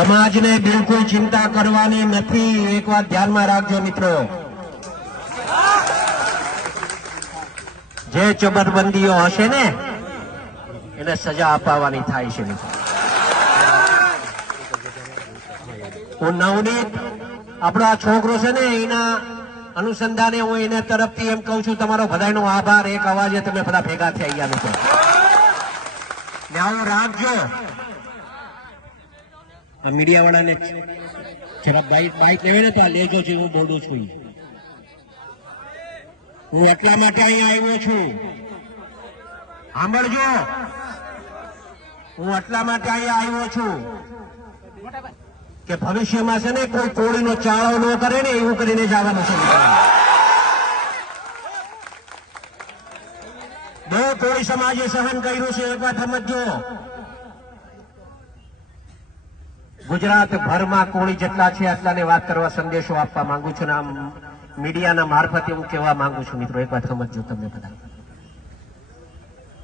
સમાજને બિલકુલ ચિંતા કરવાની નથી. એક વાત ધ્યાનમાં રાખજો મિત્રો. જે ચબરબંધીઓ હશે ને, એને સજા અપાવવાની થાય છે હું નવનીત, આપણો આ છોકરો છે ને, એના અનુસંધાને હું એને તરફથી એમ કહું છું, તમારો બધાનો આભાર. એક અવાજે તમે બધા ભેગા થઈ ગયા મિત્રો. ને આવું રાખજો. મીડિયા વાળાને જરા બાઈક બાઈક લેવે ને તો આ લેજો છે હું બોલું છું હું એટલા માટે અહીંયા આવ્યો છું. સાંભળજો. હું એટલા માટે અહીંયા આવ્યો છું કે ભવિષ્યમાં છે ને કોઈ કોળીનો ચાળો ન કરે ને એવું કરીને જવાનું છે. બહુ કોળી સમાજે સહન કર્યું છે, એક વાત સમજજો. ગુજરાત ભરમાં કોળી જેટલા છે આટલાને વાત કરવા સંદેશો આપવા માંગુ છું આમ મીડિયાના મારફતે હું કહેવા માંગુ છું મિત્રો એક વાત સમજો તમને બધા.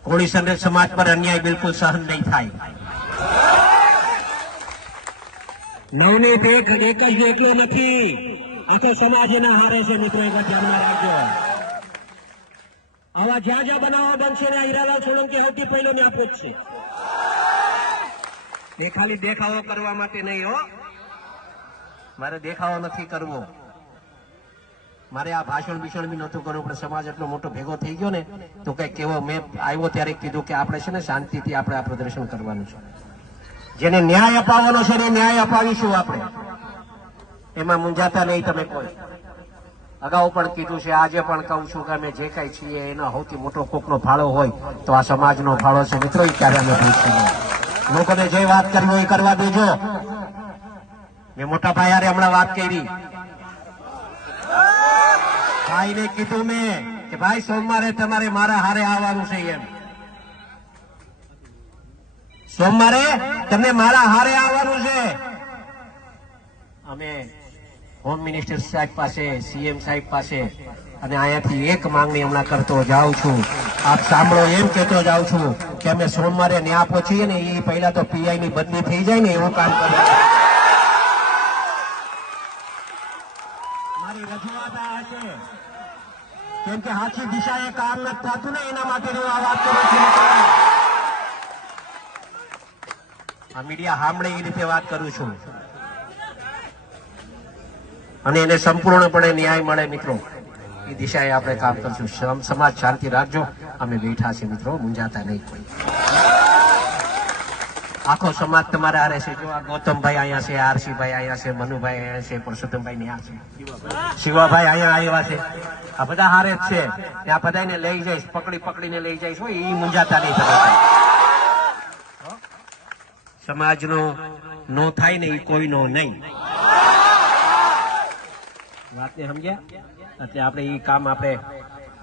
કોળી સમાજ પર અન્યાય બિલકુલ સહન નહીં થાય. નવનીત એક એક જ એકલો નથી. આખો સમાજ એના હારે છે મિત્રો, એક ધ્યાનમાં રાખજો. આવા જ્યાં જ્યાં બનાવવા બનશે ને હીરાલાલ સોલંકી સૌથી પહેલો ને આપે જ છે. એ ખાલી દેખાવો કરવા માટે નહીં હો. મારે દેખાવો નથી કરવો. મારે આ ભાષણ ભીષણ બી નહોતું કરવું, પણ સમાજ એટલો મોટો ભેગો થઈ ગયો ને, તો કઈ કેવો મેં આવ્યો ત્યારે કીધું કે આપણે છે ને શાંતિથી આપણે આ પ્રદર્શન કરવાનું છે. જેને ન્યાય અપાવવાનો છે એને ન્યાય અપાવીશું આપણે. એમાં મૂંઝાતા નહીં તમે કોઈ. અગાઉ પણ કીધું છે, આજે પણ કહું છું કે અમે જે કઈ છીએ, એનો સૌથી મોટો કોકનો ફાળો હોય તો આ સમાજનો ફાળો છે. મિત્રો ક્યારે અમે ભૂલશું લોકોને જે વાત કરવી હોય કરવા દેજો. મેં મોટા ભાઈ હમણાં વાત કરી. ભાઈને કીધું મેં કે, ભાઈ, સોમવારે તમારે મારા હારે આવવાનું છે એમ. સોમવારે તમને મારા હારે આવવાનું છે. અમે હોમ મિનિસ્ટર સાહેબ પાસે, સીએમ સાહેબ પાસે અને અહીંયાથી એક માંગણી હમણાં કરતો જાઉં છું. આપ સાંભળો, એમ કહેતો જાઉં છું. કે અમે સોમવારે ન્યા પહોંચીએ ને એ પહેલા તો પીઆઈ ની બદલી થઈ જાય ને એવું કામ કરે. કેમ કે હાથી એ કામ નથી થતું ને એના માટે હું આ વાત કરું છું. આ મીડિયા સાંભળે એ રીતે વાત કરું છું. અને એને સંપૂર્ણપણે ન્યાય મળે મિત્રો. એ દિશાએ આપણે કામ કરશું. સમ- સમાજ શાંતિ રાખજો. અમે બેઠા છીએ મિત્રો, મૂંઝાતા નહીં કોઈ. આખો સમાજ તમારા હારે છે. જો આ ગૌતમભાઈ અહીંયા છે, આરસીભાઈ અહીંયા છે, મનુભાઈ અહીંયા છે પુરુષોત્તમભાઈ ને આ છે. શિવાભાઈ અહીંયા આવ્યા છે. આ બધા હારે જ છે. ત્યાં બધાને લઈ જઈશ પકડી પકડીને લઈ જઈશ હોય એ મૂંઝાતા નહીં થતા સમાજનો નો થાય ને એ કોઈનો નહીં. વાતને સમજ્યા? એટલે આપણે એ કામ આપણે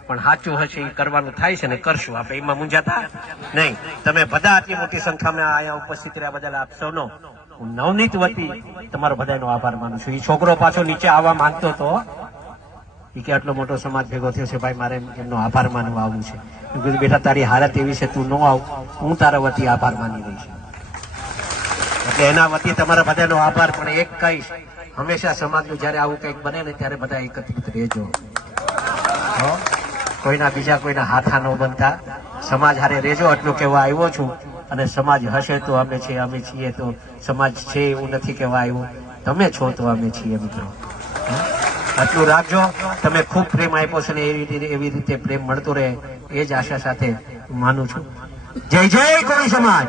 પણ સાચું હશે એ કરવાનું થાય છે ને કરશું આપણે. એમાં મૂંઝાતા? નહીં. તમે બધા આટલી મોટી સંખ્યામાં અહીંયા ઉપસ્થિત રહ્યા બદલ આપ સૌનો હું નવનીત વતી તમારો બધાનો આભાર માનું છું. એ છોકરો પાછો નીચે આવવા માંગતો હતો, એ કે આટલો મોટો સમાજ ભેગો થયો છે, ભાઈ મારે એમનો આભાર માનવા આવવું છે. કીધું, બેટા, તારી હાલત એવી છે, તું ન આવ. હું તારા વતી આભાર માની રહી છું. એટલે એના વતી તમારા બધાનો આભાર, પણ એક કહીશ હંમેશા સમાજનું જ્યારે આવું કંઈક બને ને ત્યારે બધા એકત્રિત રહેજો. હો? કોઈના બીજા કોઈના હાથા ન બનતા. સમાજ હારે રહેજો એટલું કહેવા આવ્યો છું. અને સમાજ હશે તો અમે છીએ અમે છીએ તો સમાજ છે એવું નથી કહેવા આવ્યું. તમે છો તો અમે છીએ મિત્રો? આટલું રાખજો. તમે ખૂબ પ્રેમ આપ્યો છે ને એવી રીતે એવી રીતે પ્રેમ મળતો રહે. એ જ આશા સાથે માનું છું. જય જય કોળી સમાજ!